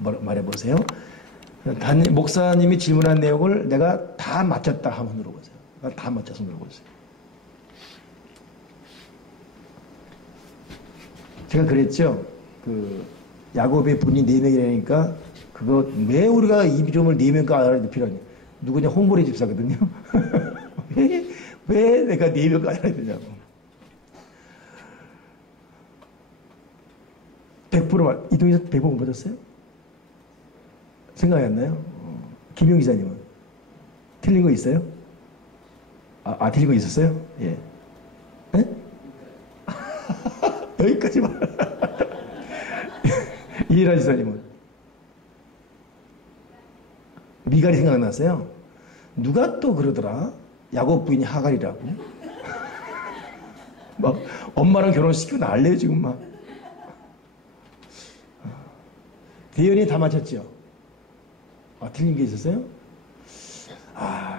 말해보세요. 목사님이 질문한 내용을 내가 다 맞췄다 하면 눌러보세요. 다 맞춰서 눌러보세요. 제가 그랬죠. 야곱의 분이 4명이라니까 그거 왜 우리가 이 이름을 4명과 알아야 필요하냐. 누구냐? 홍보리 집사거든요. 왜 내가 4명과 알아야 되냐고. 100% 이동에서 100% 못 받았어요? 생각이 안 나요? 김용 기자님은? 틀린 거 있어요? 틀린 거 있었어요? 예. 네? 여기까지만. 이해라 지사님은? 미갈이 생각났어요? 누가 또 그러더라? 야곱 부인이 하갈이라고? 막, 엄마랑 결혼시키고 난리예요, 지금 막. 대연이 다 맞췄죠? 틀린 게 있었어요?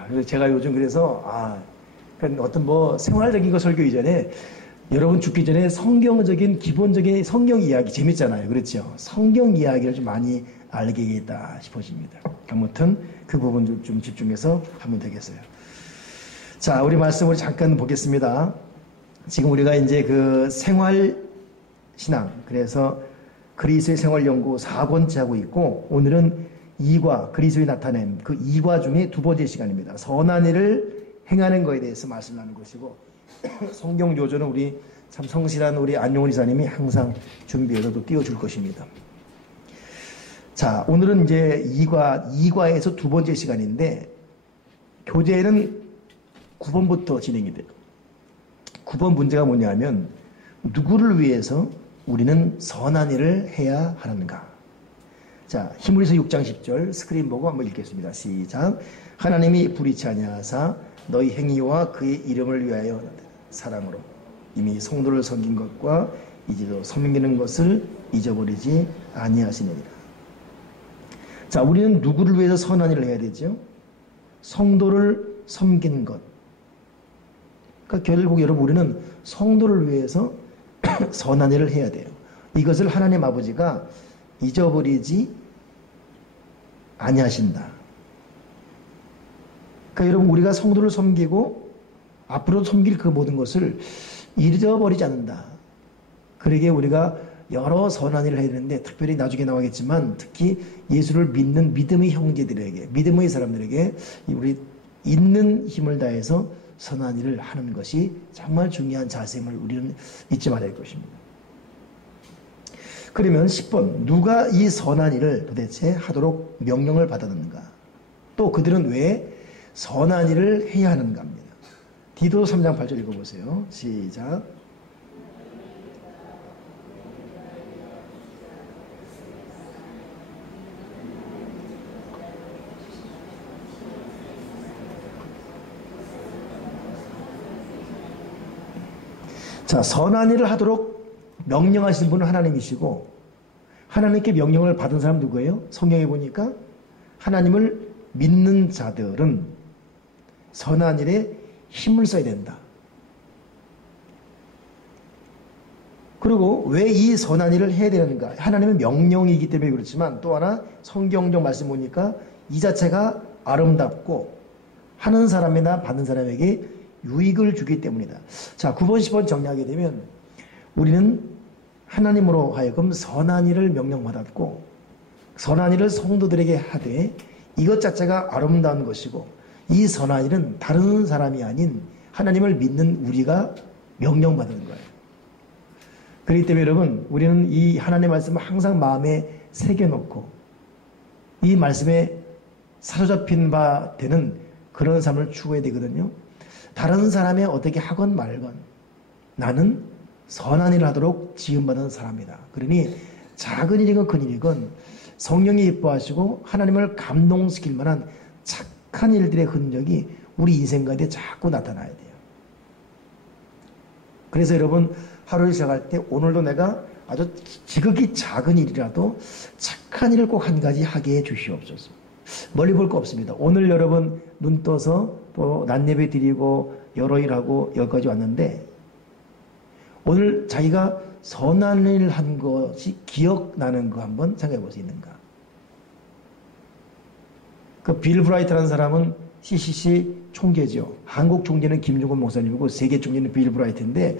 그래서 제가 요즘 그래서, 그러니까 어떤 생활적인 거 설교 이전에 여러분 죽기 전에 성경적인 기본적인 성경 이야기 재밌잖아요. 그렇죠? 성경 이야기를 좀 많이 알게겠다 싶어집니다. 아무튼 그 부분 좀 집중해서 하면 되겠어요. 자, 우리 말씀을 잠깐 보겠습니다. 지금 우리가 이제 생활 신앙, 그래서 그리스도의 생활 연구 4권째 하고 있고, 오늘은 2과, 그리스도의 나타냄, 그 2과 중에 두 번째 시간입니다. 선한 일을 행하는 것에 대해서 말씀 나누는 것이고, 성경 요조는 우리 참 성실한 우리 안용훈 이사님이 항상 준비해서 또 띄워줄 것입니다. 자, 오늘은 이제 2과에서 두 번째 시간인데, 교재는 9번부터 진행이 돼요. 9번 문제가 뭐냐면, 누구를 위해서 우리는 선한 일을 해야 하는가? 자, 히브리서 6장 10절 스크린 보고 한번 읽겠습니다. 시작. 하나님이 불의치 아니하사 너희 행위와 그의 이름을 위하여 사랑으로 이미 성도를 섬긴 것과 이제도 섬기는 것을 잊어버리지 아니하시느니라. 자, 우리는 누구를 위해서 선한 일을 해야 되죠? 성도를 섬기는 것. 그러니까 결국 여러분 우리는 성도를 위해서 선한 일을 해야 돼요. 이것을 하나님 아버지가 잊어버리지 아니하신다. 그러니까 여러분 우리가 성도를 섬기고 앞으로 섬길 그 모든 것을 잊어버리지 않는다. 그러기에 우리가 여러 선한 일을 해야 되는데, 특별히 나중에 나오겠지만 특히 예수를 믿는 믿음의 형제들에게, 믿음의 사람들에게 우리 있는 힘을 다해서 선한 일을 하는 것이 정말 중요한 자세임을 우리는 잊지 말아야 할 것입니다. 그러면 10번, 누가 이 선한 일을 도대체 하도록 명령을 받았는가? 또 그들은 왜 선한 일을 해야 하는가 합니다. 디도서 3장 8절 읽어보세요. 시작. 자, 선한 일을 하도록 명령하신 분은 하나님이시고, 하나님께 명령을 받은 사람 누구예요? 성경에 보니까 하나님을 믿는 자들은 선한 일에 힘을 써야 된다. 그리고 왜 이 선한 일을 해야 되는가? 하나님의 명령이기 때문에 그렇지만, 또 하나 성경적 말씀 보니까 이 자체가 아름답고 하는 사람이나 받는 사람에게 유익을 주기 때문이다. 자, 9번, 10번 정리하게 되면 우리는 하나님으로 하여금 선한 일을 명령받았고, 선한 일을 성도들에게 하되 이것 자체가 아름다운 것이고, 이 선한 일은 다른 사람이 아닌 하나님을 믿는 우리가 명령받는 거예요. 그렇기 때문에 여러분, 우리는 이 하나님의 말씀을 항상 마음에 새겨놓고 이 말씀에 사로잡힌 바 되는 그런 삶을 추구해야 되거든요. 다른 사람이 어떻게 하건 말건 나는 선한 일을 하도록 지음받은 사람이다. 그러니 작은 일이건 큰 일이건 성령이 예뻐하시고 하나님을 감동시킬 만한 착한 일들의 흔적이 우리 인생 가운데 자꾸 나타나야 돼요. 그래서 여러분, 하루를 시작할 때 오늘도 내가 아주 지극히 작은 일이라도 착한 일을 꼭 한 가지 하게 해 주시옵소서. 멀리 볼 거 없습니다. 오늘 여러분 눈 떠서 또 낮예배 드리고 여러 일하고 여기까지 왔는데, 오늘 자기가 선한 일을 한 것이 기억나는 거 한번 생각해 볼 수 있는가? 그 빌 브라이트라는 사람은 CCC 총재죠. 한국 총재는 김종건 목사님이고 세계 총재는 빌 브라이트인데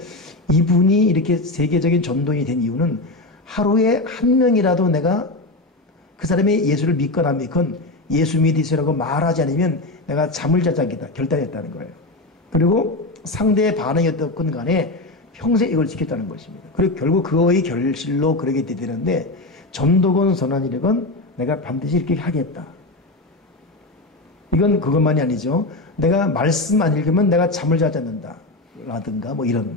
이분이 이렇게 세계적인 전도인이 된 이유는 하루에 한 명이라도 내가 그 사람이 예수를 믿거나 안 믿건 예수 믿으시라고 말하지 않으면 내가 잠을 자지 않겠다 결단했다는 거예요. 그리고 상대의 반응이 어떻건 간에 평생 이걸 지켰다는 것입니다. 그리고 결국 그거의 결실로 그러게 되는데 전도건 선한이건 내가 반드시 이렇게 하겠다. 이건 그것만이 아니죠. 내가 말씀 안 읽으면 내가 잠을 자지 않는다. 라든가 뭐 이런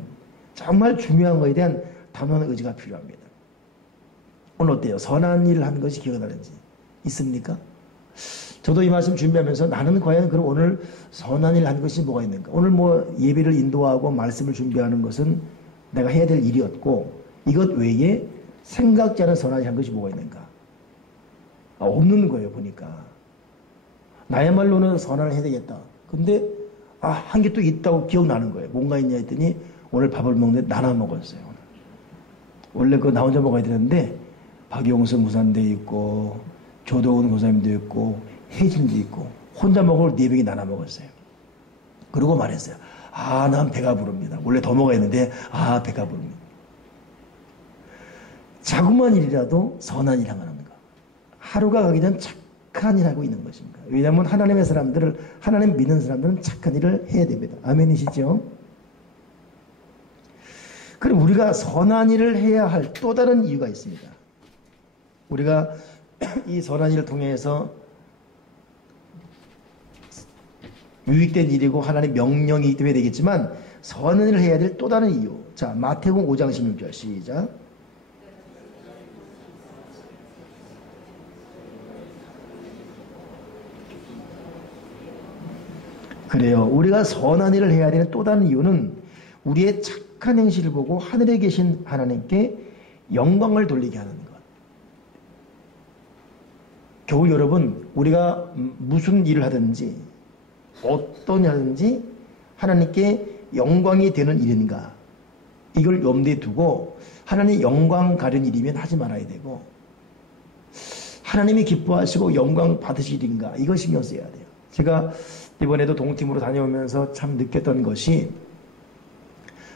정말 중요한 거에 대한 단호한 의지가 필요합니다. 오늘 어때요? 선한 일을 하는 것이 기회가 다른지 있습니까? 저도 이 말씀 준비하면서 나는 과연 그럼 오늘 선한 일을 하는 것이 뭐가 있는가? 오늘 뭐 예배를 인도하고 말씀을 준비하는 것은 내가 해야 될 일이었고 이것 외에 생각지 않은 선한 일을 한 것이 뭐가 있는가? 없는 거예요 보니까. 나야말로는 선한을 해야 되겠다. 근데 한 게 또 있다고 기억나는 거예요. 뭔가 있냐 했더니 오늘 밥을 먹는데 나눠 먹었어요. 원래 그거 나 혼자 먹어야 되는데 박용수 무산도 있고 조도훈 고사님도 있고 혜진도 있고 혼자 먹을 4병이 나눠 먹었어요. 그러고 말했어요. 난 배가 부릅니다. 원래 더 먹어야 했는데 배가 부릅니다. 자그마한 일이라도 선한 일 하는 거. 하루가 가기 전 착한 일 하고 있는 것입니다. 왜냐하면 하나님 믿는 사람들은 착한 일을 해야 됩니다. 아멘이시죠? 그럼 우리가 선한 일을 해야 할 또 다른 이유가 있습니다. 우리가 이 선한 일을 통해서 유익된 일이고 하나님 명령이기 때문에 되겠지만 선한 일을 해야 될 또 다른 이유. 자, 마태복음 5장 16절 시작. 그래요. 우리가 선한 일을 해야 되는 또 다른 이유는 우리의 착한 행실을 보고 하늘에 계신 하나님께 영광을 돌리게 하는 것. 겨우 여러분, 우리가 무슨 일을 하든지 어떤 일을 하든지 하나님께 영광이 되는 일인가, 이걸 염두에 두고 하나님 영광 가는 일이면 하지 말아야 되고, 하나님이 기뻐하시고 영광 받으실 일인가, 이걸 신경 써야 돼요. 제가 이번에도 동팀으로 다녀오면서 참 느꼈던 것이,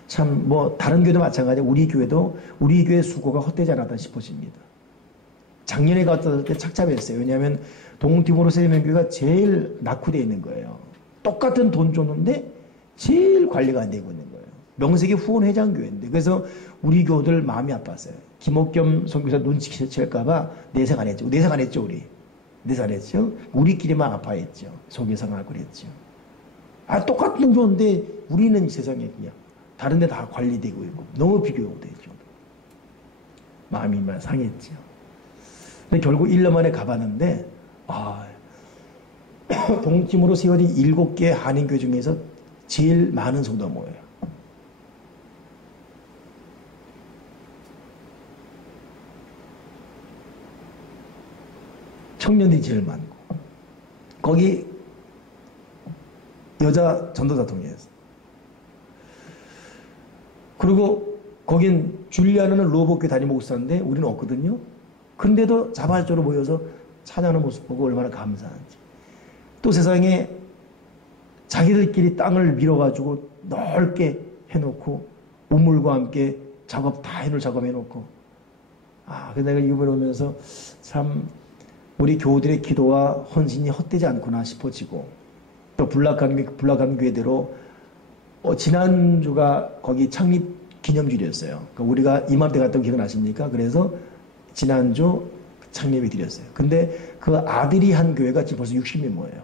참 뭐 다른 교회도 마찬가지고 우리 교회 수고가 헛되지 않았다 싶어집니다. 작년에 갔을 때 착잡했어요. 왜냐하면 동티모르 세계명교회가 제일 낙후되어 있는 거예요. 똑같은 돈 줬는데 제일 관리가 안 되고 있는 거예요. 명색이 후원회장교회인데. 그래서 우리 교우들 마음이 아팠어요. 김옥겸 선교사 눈치 챌까봐 내색 안 했죠. 내색 안 했죠, 우리. 내색 안 했죠. 우리끼리만 아파했죠. 속이 상하고 그랬죠. 똑같은 돈 줬는데 우리는 세상에 그냥 다른 데 다 관리되고 있고 너무 비교되죠. 마음이 상했죠. 근데 결국 1년 만에 가봤는데, 동팀으로 세워진 7개 한인교회 중에서 제일 많은 성도가 뭐예요? 청년들이 제일 많고, 거기 여자 전도자 통해서. 그리고 거긴 줄리아는 로봇교회 다니고 목사인데 우리는 없거든요. 근데도 자발적으로 모여서 찬양하는 모습 보고 얼마나 감사한지. 또 세상에 자기들끼리 땅을 밀어가지고 넓게 해놓고 우물과 함께 작업 다 해놓을 작업해놓고. 근데 내가 이걸 보면서 참 우리 교우들의 기도와 헌신이 헛되지 않구나 싶어지고, 또 불락한 교회대로 지난주가 거기 창립 기념주일이었어요. 그러니까 우리가 이맘때 갔던 거 기억나십니까? 그래서 지난주 창립이 드렸어요. 근데 그 아들이 한 교회가 지금 벌써 60명 모여요.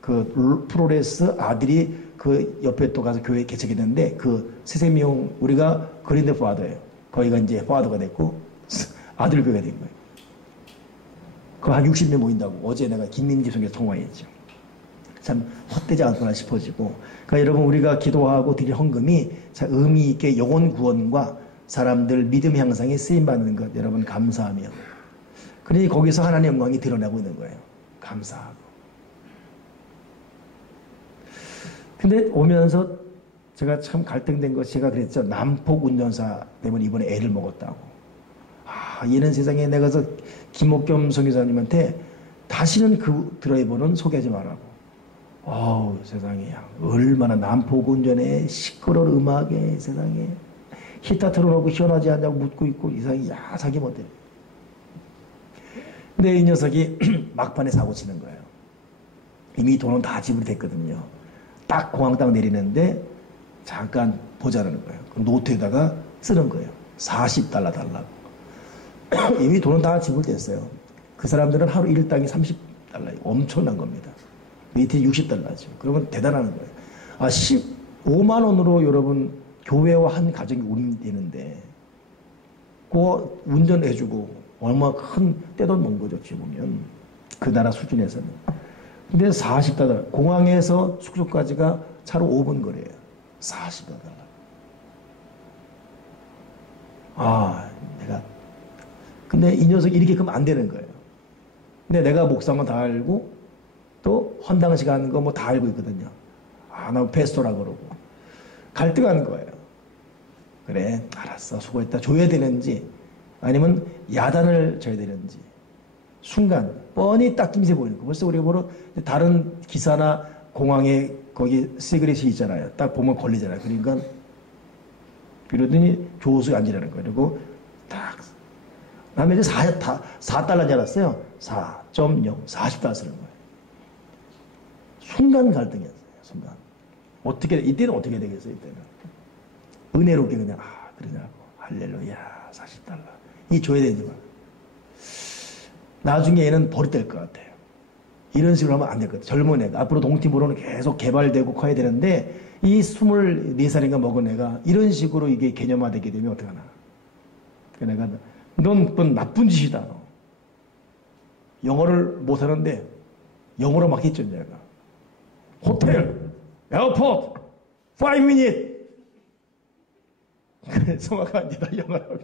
그 프로레스 아들이 그 옆에 또 가서 교회 개척했는데 그 세세미용 우리가 그린드 파더예요. 거기가 이제 파더가 됐고 아들 교회가 된 거예요. 그 한 60명 모인다고 어제 내가 김민기 선교사 통화했죠. 참 헛되지 않구나 싶어지고. 그러니까 여러분, 우리가 기도하고 드릴 헌금이 참 의미 있게 영혼 구원과 사람들 믿음 향상에 쓰임받는 것 여러분 감사하며, 그러니 거기서 하나님의 영광이 드러나고 있는 거예요. 감사하고. 근데 오면서 제가 참 갈등된 것이, 제가 그랬죠. 남폭 운전사 때문에 이번에 애를 먹었다고. 얘는 세상에 내가 김옥겸 선교사님한테 다시는 그 드라이버는 소개하지 말라고. 어우, 세상에. 얼마나 난폭운전에 시끄러운 음악에 세상에. 히터 틀어놓고 시원하지 않냐고 묻고 있고 이상이 자기 못해. 근데 이 녀석이 막판에 사고 치는 거예요. 이미 돈은 다 지불이 됐거든요. 딱 공항 딱 내리는데 잠깐 보자라는 거예요. 그 노트에다가 쓰는 거예요. $40 달라고. 이미 돈은 다 지불됐어요. 그 사람들은 하루 일당이 $30. 엄청난 겁니다. 밑에 $60죠. 그러면 대단한 거예요. 15만 원으로 여러분 교회와 한 가정이 운영되는데 그 운전해주고 얼마나 큰 떼돈 번 거죠. 어찌 보면 그 나라 수준에서는. 근데 $40. 공항에서 숙소까지가 차로 5분 거리예요. $40. 내가. 근데 이 녀석이 이렇게 그러면 안 되는 거예요. 근데 내가 목사만 다 알고 또 헌당식 하는 거 뭐 다 알고 있거든요. 나 페스토라 그러고. 갈등하는 거예요. 그래, 알았어. 수고했다. 줘야 되는지 아니면 야단을 줘야 되는지. 순간 뻔히 딱 김새 보이는 거. 벌써 우리가 보러 다른 기사나 공항에 거기 시그릿이 있잖아요. 딱 보면 걸리잖아요. 그러니까 이러더니 조수에 앉으라는 거예요. 그리고 딱 다음에 이제 $4줄 알았어요. 4.0 $40 쓰는 거예요. 순간 갈등이었어요. 순간. 이때는 어떻게 되겠어요? 이때는 은혜롭게 그냥 그러냐고 할렐루야 $40 이 줘야 되지만 나중에 얘는 버릇될 것 같아요. 이런 식으로 하면 안 될 것 같아요. 젊은 애가 앞으로 동팀으로는 계속 개발되고 커야 되는데 이 24살인가 먹은 애가 이런 식으로 이게 개념화되게 되면 어떡하나. 그 내가 넌 나쁜 짓이다. 너. 영어를 못하는데 영어로 막 했죠. 내가 호텔 에어포트 5 minute 성화가 아니다 영어라고.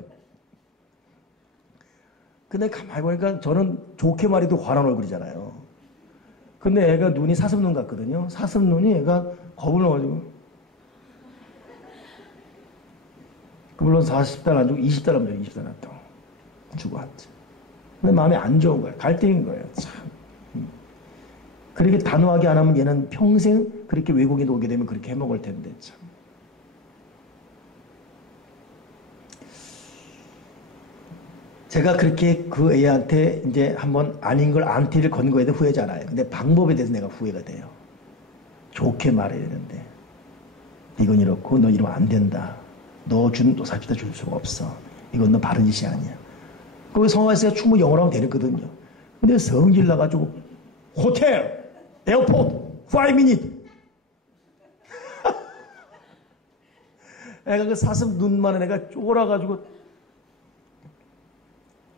근데 가만히 보니까 저는 좋게 말해도 화난 얼굴이잖아요. 근데 애가 눈이 사슴눈 같거든요. 사슴눈이 애가 겁을 넣어가지고 물론 $40 안 주고 $20 하면 $20 또 주고 왔지. 근데 마음이 안 좋은 거예요. 갈등인 거예요. 참. 그렇게 단호하게 안 하면 얘는 평생 그렇게 외국에 오게 되면 그렇게 해먹을 텐데 참. 제가 그렇게 그 애한테 이제 한번 아닌 걸 안티를 건 거에 대해 후회지 않아요. 근데 방법에 대해서 내가 후회가 돼요. 좋게 말해야 되는데 이건 이렇고 너 이러면 안 된다. 너 $40 줄 수가 없어. 이건 너 바른 짓이 아니야. 거기 성화에서 충분히 영어로 하면 되거든요. 근데 성질 나가지고 호텔, 에어포트, 5 minute. 애가 그 사슴 눈만한 애가 쫄아가지고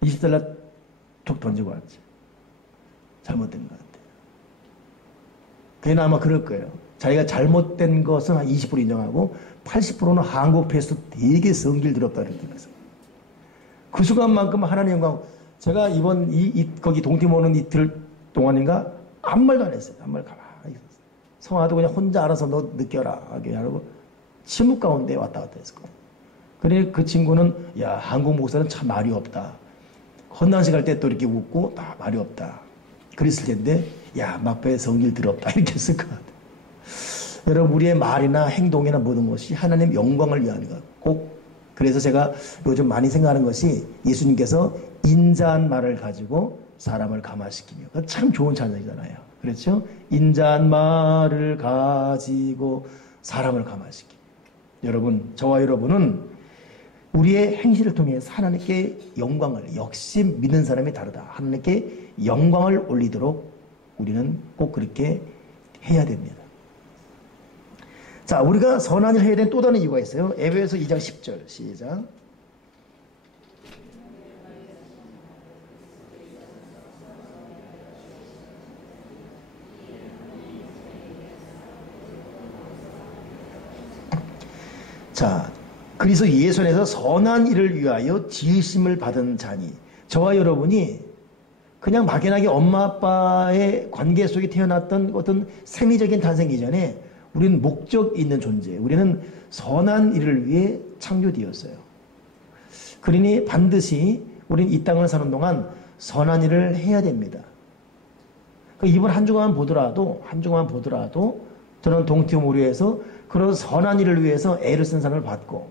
$20 툭 던지고 왔지. 잘못된 것 같아요. 걔는 아마 그럴 거예요. 자기가 잘못된 것은 한 20% 인정하고 80%는 한국 패스도 되게 성질 더럽다 그랬거든요. 그 순간만큼 하나님 영광. 제가 이번 거기 동팀 오는 이틀 동안인가 아무 말도 안 했어요. 아무 말 가만히 있었어요. 성화도 그냥 혼자 알아서 너 느껴라 하게 하고 침묵 가운데 왔다 갔다 했었거든요. 그래 그 친구는 야 한국 목사는 참 말이 없다. 헌당식 할 때 또 이렇게 웃고 다 말이 없다. 그랬을 텐데 야 막배의 성질 더럽다 이렇게 했을 것 같아요. 여러분 우리의 말이나 행동이나 모든 것이 하나님 영광을 위한 것. 꼭 그래서 제가 요즘 많이 생각하는 것이 예수님께서 인자한 말을 가지고 사람을 감화시키며 참 좋은 찬양이잖아요. 그렇죠? 인자한 말을 가지고 사람을 감화시키며 여러분 저와 여러분은 우리의 행실을 통해서 하나님께 영광을 역시 믿는 사람이 다르다. 하나님께 영광을 올리도록 우리는 꼭 그렇게 해야 됩니다. 자, 우리가 선한 일을 해야 되는 또 다른 이유가 있어요. 에베소서 2장 10절 시작. 자, 그리스도 예수 안에서 선한 일을 위하여 지으심을 받은 자니 저와 여러분이 그냥 막연하게 엄마 아빠의 관계 속에 태어났던 어떤 생리적인 탄생 이전에 우리는 목적 있는 존재, 우리는 선한 일을 위해 창조되었어요. 그러니 반드시 우리는 이 땅을 사는 동안 선한 일을 해야 됩니다. 이번 한 주간 보더라도 저는 동티모르에서 그런 선한 일을 위해서 애를 쓴 사람을 봤고,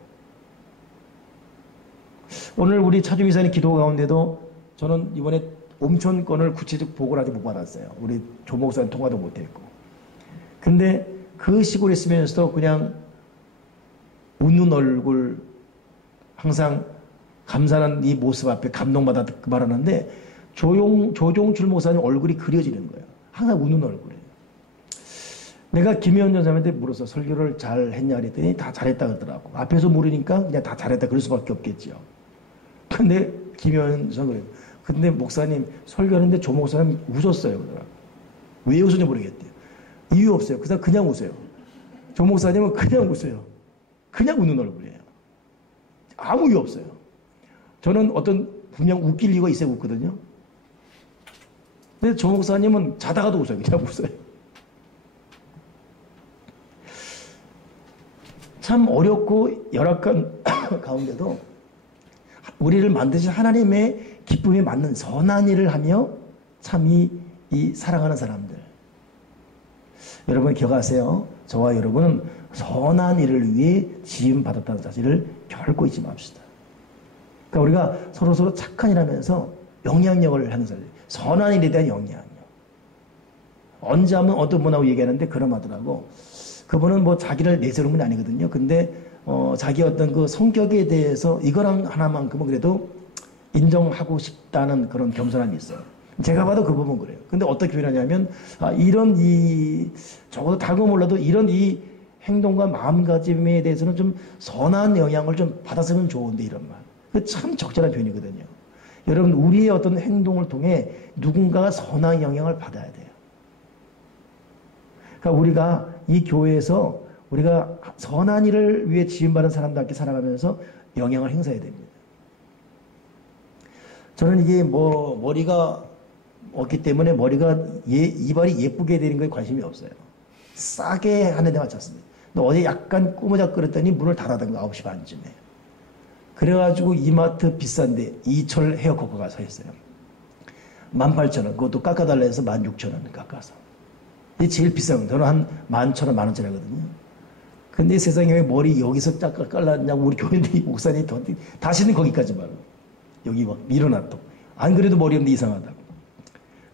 오늘 우리 차주 이사님 기도 가운데도 저는 이번에 옴촌권을 구체적 보고를 아직 못 받았어요. 우리 조 목사님 통화도 못 했고. 근데 그 시골에 있으면서도 그냥 웃는 얼굴, 항상 감사한 이 모습 앞에 감동받아 그 말하는데, 조종출 목사님 얼굴이 그려지는 거예요. 항상 웃는 얼굴이에요. 내가 김혜원 전사님한테 물어서 설교를 잘 했냐 그랬더니 다 잘했다 그러더라고. 앞에서 물으니까 그냥 다 잘했다 그럴 수밖에 없겠죠. 근데 김혜원 전사 그래요. 근데 목사님 설교하는데 조 목사님 웃었어요. 그러더라고. 왜 웃었는지 모르겠대요. 이유 없어요. 그냥 웃어요. 조 목사님은 그냥 웃어요. 그냥 웃는 얼굴이에요. 아무 이유 없어요. 저는 분명 웃길 이유가 있어야 웃거든요. 근데 조 목사님은 자다가도 웃어요. 그냥 웃어요. 참 어렵고 열악한 가운데도 우리를 만드신 하나님의 기쁨에 맞는 선한 일을 하며 참 이 사랑하는 사람들. 여러분 기억하세요. 저와 여러분은 선한 일을 위해 지음받았다는 사실을 결코 잊지 맙시다. 그러니까 우리가 서로 착한 일 하면서 영향력을 하는 사람, 선한 일에 대한 영향력. 언제 하면 어떤 분하고 얘기하는데 그러하더라고. 그분은 뭐 자기를 내세우는 건 아니거든요. 근데 자기 어떤 그 성격에 대해서 이거랑 하나만큼은 그래도 인정하고 싶다는 그런 겸손함이 있어요. 제가 봐도 그 부분 그래요. 근데 어떻게 표현하냐면, 적어도 다른 거 몰라도 이런 이 행동과 마음가짐에 대해서는 좀 선한 영향을 좀 받았으면 좋은데, 이런 말. 그 참 적절한 표현이거든요. 여러분, 우리의 어떤 행동을 통해 누군가가 선한 영향을 받아야 돼요. 그러니까 우리가 이 교회에서 우리가 선한 일을 위해 지음받은 사람답게 살아가면서 영향을 행사해야 됩니다. 저는 이게 머리가 없기 때문에 이발이 예쁘게 되는 거에 관심이 없어요. 싸게 하는 데 맞췄습니다. 근데 어제 약간 꾸무작거렸더니 문을 닫아둔 거 9시 반쯤에. 그래가지고 이마트 비싼데 이철 헤어커커가 서 있어요. 18,000원. 그것도 깎아달라 해서 16,000원 깎아서. 이게 제일 비싼 거. 저는 한 11,000원, 10,000원짜리거든요. 근데 세상에 왜 머리 여기서 짝 깔랐냐고 우리 교인들이 목사님이 다시는 거기까지 말고. 여기 막 밀어놨다. 안 그래도 머리 없는데 이상하다고.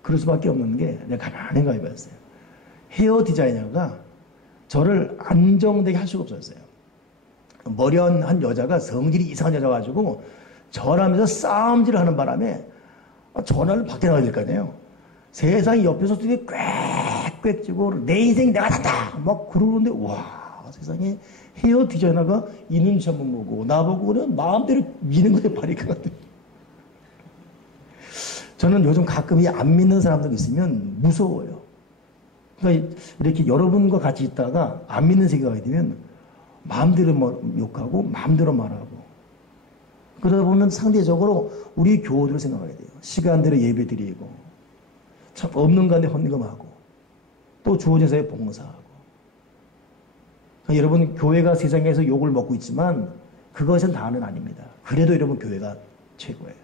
그럴 수밖에 없는 게 내가 가만히 생각해봤어요. 헤어 디자이너가 저를 안정되게 할 수가 없었어요. 머리한 여자가 성질이 이상한 여자 가지고 전화하면서 싸움질을 하는 바람에 전화를 밖에 나가야 될 거 아니에요. 세상에 옆에서 되게 꽥꽥 쥐고 내 인생 내가 샀다 막 그러는데 와 세상에 헤어 디자이너가 이 눈치 한번 보고 나보고 그냥 마음대로 미는 거에 발이 것 같아요. 저는 요즘 가끔 안 믿는 사람들 있으면 무서워요. 그러니까 이렇게 여러분과 같이 있다가 안 믿는 세계가 가게 되면 마음대로 욕하고 마음대로 말하고 그러다 보면 상대적으로 우리 교우들을 생각하게 돼요. 시간대로 예배 드리고 참 없는 가운데 헌금하고 또 주어진 사회에 봉사하고 그러니까 여러분 교회가 세상에서 욕을 먹고 있지만 그것은 다는 아닙니다. 그래도 여러분 교회가 최고예요.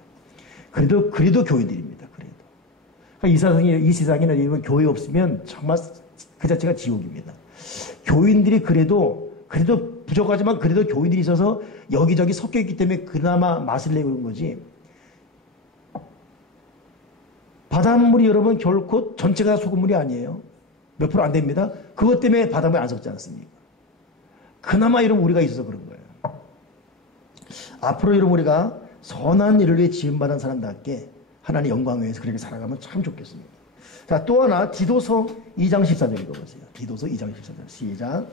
그래도 교인들입니다. 그러니까 이 세상에는 여러분 교회 없으면 정말 그 자체가 지옥입니다. 교인들이 그래도 부족하지만 그래도 교인들이 있어서 여기저기 섞여 있기 때문에 그나마 맛을 내고 그런 거지. 바닷물이 여러분 결코 전체가 소금물이 아니에요. 몇 프로 안 됩니다. 그것 때문에 바닷물이 안 섞지 않습니까? 그나마 여러분 우리가 있어서 그런 거예요. 앞으로 여러분 우리가 선한 일을 위해 지음받은 사람답게 하나님의 영광을 위해서 그렇게 살아가면 참 좋겠습니다. 자, 또 하나 디도서 2장 14절 읽어보세요. 디도서 2장 14절 시작.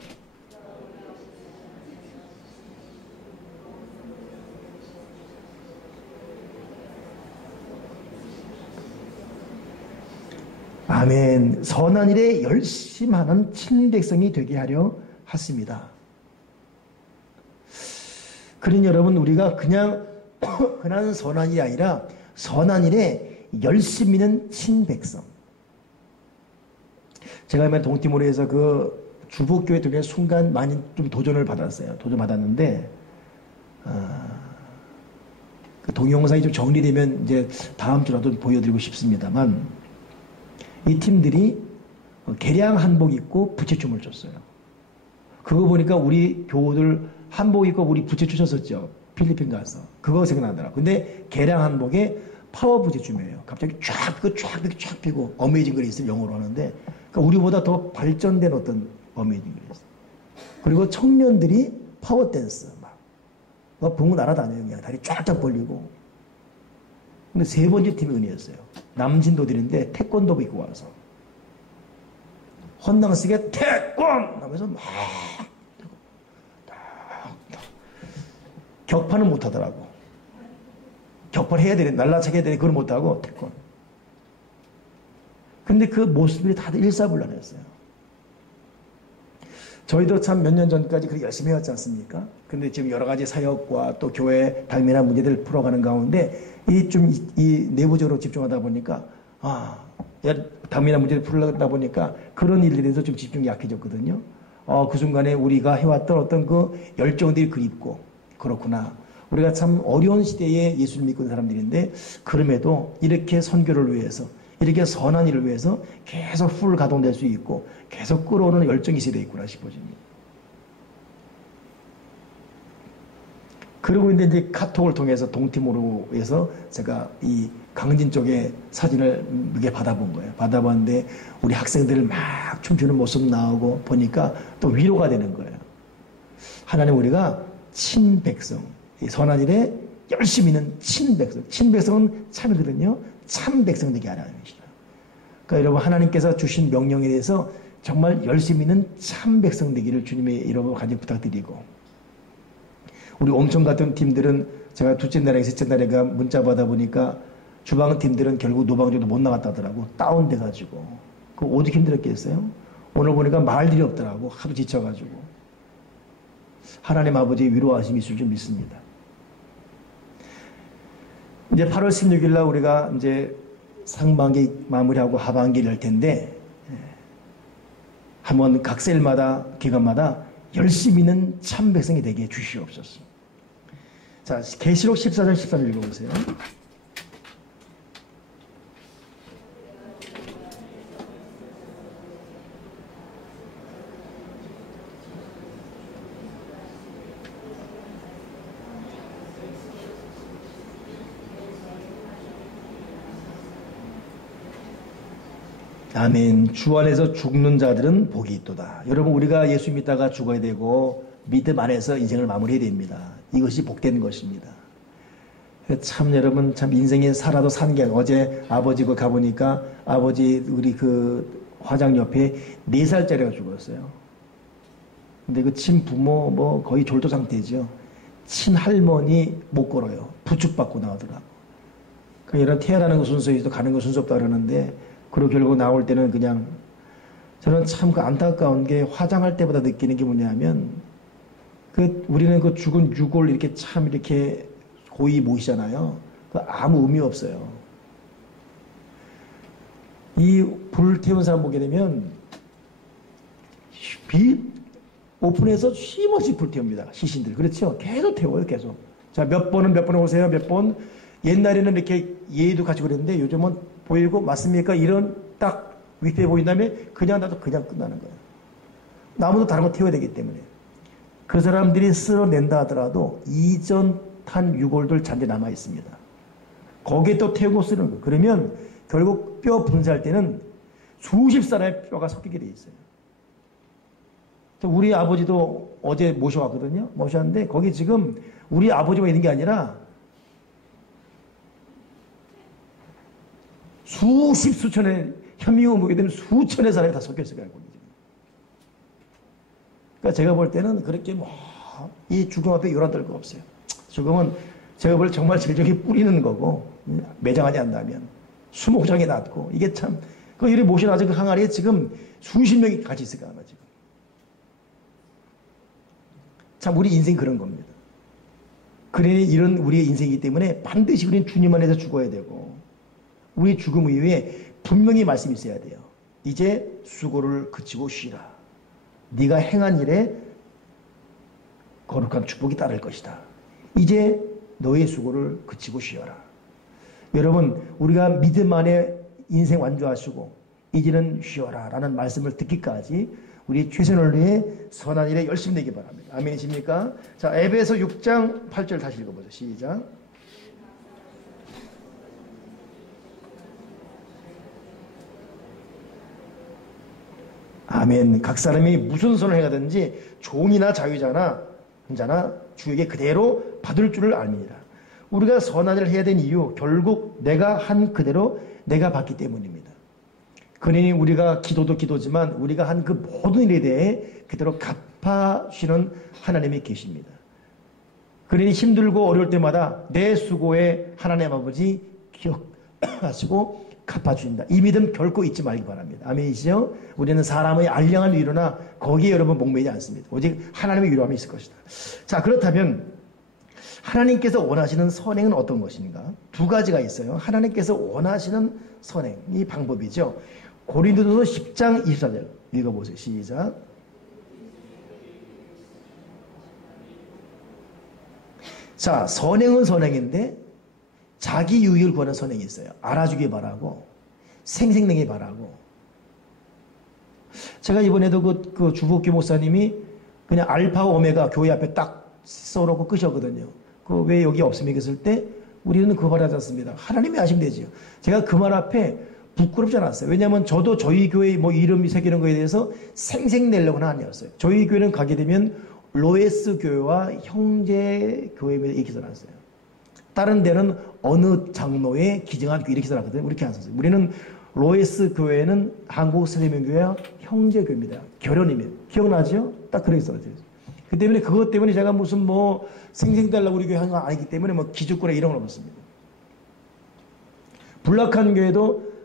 아멘. 선한 일에 열심하는 친백성이 되게 하려 하십니다. 그러니 여러분 우리가 그냥 선한 일이 아니라 선한 일에 열심히는 친백성. 제가 이번에 동티모르에서 그 주복교회 들어간 순간 많이 좀 도전을 받았어요. 도전받았는데 그 동영상이 좀 정리되면 이제 다음 주라도 보여드리고 싶습니다만 이 팀들이 개량 한복 입고 부채춤을 췄어요. 그거 보니까 우리 교우들 한복 입고 우리 부채춤 췄었죠. 필리핀 가서. 그거 생각나더라고요. 근데 개량 한복에 파워 부채춤이에요. 갑자기 쫙 피고 어메이징 그레이스를 영어로 하는데 그러니까 우리보다 더 발전된 어떤 어메이징 그레이스. 그리고 청년들이 파워 댄스 막 붕 날아다녀요. 그냥 다리 쫙쫙 벌리고. 근데 세 번째 팀이 은혜였어요. 남진도들인데 태권도복 입고 와서 헌당쓰게 태권 하면서 막 격파는 못하더라고. 격파를 해야 되는 날라차게 해야 되는 그걸 못하고 태권. 근데 그 모습들이 다들 일사불란했어요. 저희도 참 몇 년 전까지 그렇게 열심히 해왔지 않습니까? 근데 지금 여러 가지 사역과 또 교회 당면한 문제들을 풀어가는 가운데 이 내부적으로 집중하다 보니까 당면한 문제를 풀어가다 보니까 그런 일들에서 좀 집중이 약해졌거든요. 그 순간에 우리가 해왔던 어떤 그 열정들이 그립고 그렇구나. 우리가 참 어려운 시대에 예수를 믿고 있는 사람들인데 그럼에도 이렇게 선교를 위해서 이렇게 선한 일을 위해서 계속 풀 가동될 수 있고 계속 끌어오는 열정이 있어야 되겠구나 싶어집니다. 그리고 이제 카톡을 통해서 동티모로 해서 제가 이 강진 쪽에 사진을 이렇게 받아본 거예요. 받아봤는데 우리 학생들 막 춤추는 모습 나오고 보니까 또 위로가 되는 거예요. 하나님 우리가 친백성, 선한 일에 열심히 있는 친백성. 친백성은 참이거든요. 참백성 되게 하라. 그러니까 여러분 하나님께서 주신 명령에 대해서 정말 열심히 있는 참백성 되기를 주님의 이름으로 간절히 부탁드리고 우리 옴청 같은 팀들은 제가 둘째 날에 셋째 날에가 문자 받아보니까 주방 팀들은 결국 노방전도 못 나갔다더라고. 다운돼가지고. 그 오직 힘들었겠어요? 오늘 보니까 말들이 없더라고. 하도 지쳐가지고. 하나님 아버지의 위로하심이 있을 줄 믿습니다. 이제 8월 16일 날 우리가 이제 상반기 마무리하고 하반기를 열 텐데 한번 각 셀마다 기간마다 열심히 있는 참 백성이 되게 해 주시옵소서. 자, 계시록 14장 13절 읽어보세요. 아멘. 주 안에서 죽는 자들은 복이 있도다. 여러분 우리가 예수 믿다가 죽어야 되고 믿음 안에서 인생을 마무리해야 됩니다. 이것이 복된 것입니다. 참 여러분 참 인생에 살아도 산 게 어제 아버지 그 가보니까 아버지 우리 그 화장 옆에 4살짜리가 죽었어요. 근데 그 친부모 뭐 거의 졸도 상태죠. 친할머니 못 걸어요. 부축받고 나오더라고. 그러니까 이런 태어나는 거 순서에도 가는 거 순서 없다 그러는데 그리고 결국 나올 때는 그냥 저는 참 그 안타까운 게 화장할 때보다 느끼는 게 뭐냐면 우리는 그 죽은 유골 이렇게 참 이렇게 고이 모이잖아요. 그 아무 의미 없어요. 이 불 태운 사람 보게 되면 오픈해서 쉼없이 불 태웁니다. 시신들. 그렇죠? 계속 태워요. 계속. 자, 몇 번은 몇 번 오세요. 몇 번. 옛날에는 이렇게 예의도 같이 그랬는데 요즘은 보이고 맞습니까? 이런 딱 윗에 보인 다음에 그냥 나도 그냥 끝나는 거예요. 나무도 다른 거 태워야 되기 때문에. 그 사람들이 쓸어낸다 하더라도 이전 탄 유골들 잔디 남아 있습니다. 거기에 또 태우고 쓰는 거. 그러면 결국 뼈 분사할 때는 수십 살의 뼈가 섞이게 돼 있어요. 우리 아버지도 어제 모셔왔거든요. 모셔왔는데 거기 지금 우리 아버지만 있는 게 아니라 수십 수천의 현미경을 보게 되면 수천의 사람이 다 섞여 있을 거예요. 그러니까 제가 볼 때는 그렇게 이 죽음 앞에 요란 떨 거 없어요. 죽음은 제가 볼 정말 질적이 뿌리는 거고 매장하지 않는다면 수목장에 놨고 이게 참 그 이리 모셔놔서 그 항아리에 지금 수십 명이 같이 있을 거야 아마 지금. 참 우리 인생이 그런 겁니다. 그러니 이런 우리의 인생이기 때문에 반드시 우리는 주님 안에서 죽어야 되고 우리 죽음 이후에 분명히 말씀이 있어야 돼요. 이제 수고를 그치고 쉬라. 네가 행한 일에 거룩한 축복이 따를 것이다. 이제 너의 수고를 그치고 쉬어라. 여러분 우리가 믿음 안에 인생 완주하시고 이제는 쉬어라 라는 말씀을 듣기까지 우리 최선을 위해 선한 일에 열심히 되기 바랍니다. 아멘이십니까? 자, 에베소 6장 8절 다시 읽어보죠. 시작. 아멘. 각 사람이 무슨 선을 행하든지 종이나 자유자나 자나 주에게 그대로 받을 줄을 알미니라. 우리가 선한 일을 해야 되는 이유, 결국 내가 한 그대로 내가 받기 때문입니다. 그러니 우리가 기도도 기도지만 우리가 한 그 모든 일에 대해 그대로 갚아주시는 하나님이 계십니다. 그러니 힘들고 어려울 때마다 내 수고에 하나님 아버지 기억하시고 갚아주신다. 이 믿음 결코 잊지 말기 바랍니다. 아멘이시죠? 우리는 사람의 알량한 위로나 거기에 여러분 목매지 않습니다. 오직 하나님의 위로함이 있을 것이다. 자, 그렇다면 하나님께서 원하시는 선행은 어떤 것인가? 두 가지가 있어요. 하나님께서 원하시는 선행, 이 방법이죠. 고린도서 10장 24절 읽어보세요. 시작. 자, 선행은 선행인데 자기 유익을 구하는 선행이 있어요. 알아주기 바라고 생생내기 바라고. 제가 이번에도 그 주복교 목사님이 그냥 알파와 오메가 교회 앞에 딱 써놓고 끄셨거든요. 그 왜 여기 없습니까? 했을 때 우리는 그거 바라지 않습니다. 하나님이 아시면 되지요. 제가 그 말 앞에 부끄럽지 않았어요. 왜냐하면 저도 저희 교회 뭐 이름이 새기는 거에 대해서 생생내려고는 아니었어요. 저희 교회는 가게 되면 로에스 교회와 형제 교회에 이렇게 써놨어요. 다른 데는 어느 장로의 기증한 교회 이렇게 써놨거든요. 이렇게 안 썼어요. 우리는 로에스 교회는 한국 스리명교회와 형제 교회입니다. 결연이면 기억나죠? 딱 그렇게 써놨어요. 그 때문에 그것 때문에 제가 무슨 뭐 생생달라고 우리 교회 한 거 아니기 때문에 뭐 기득권에 이런 건 없습니다. 불락한 교회도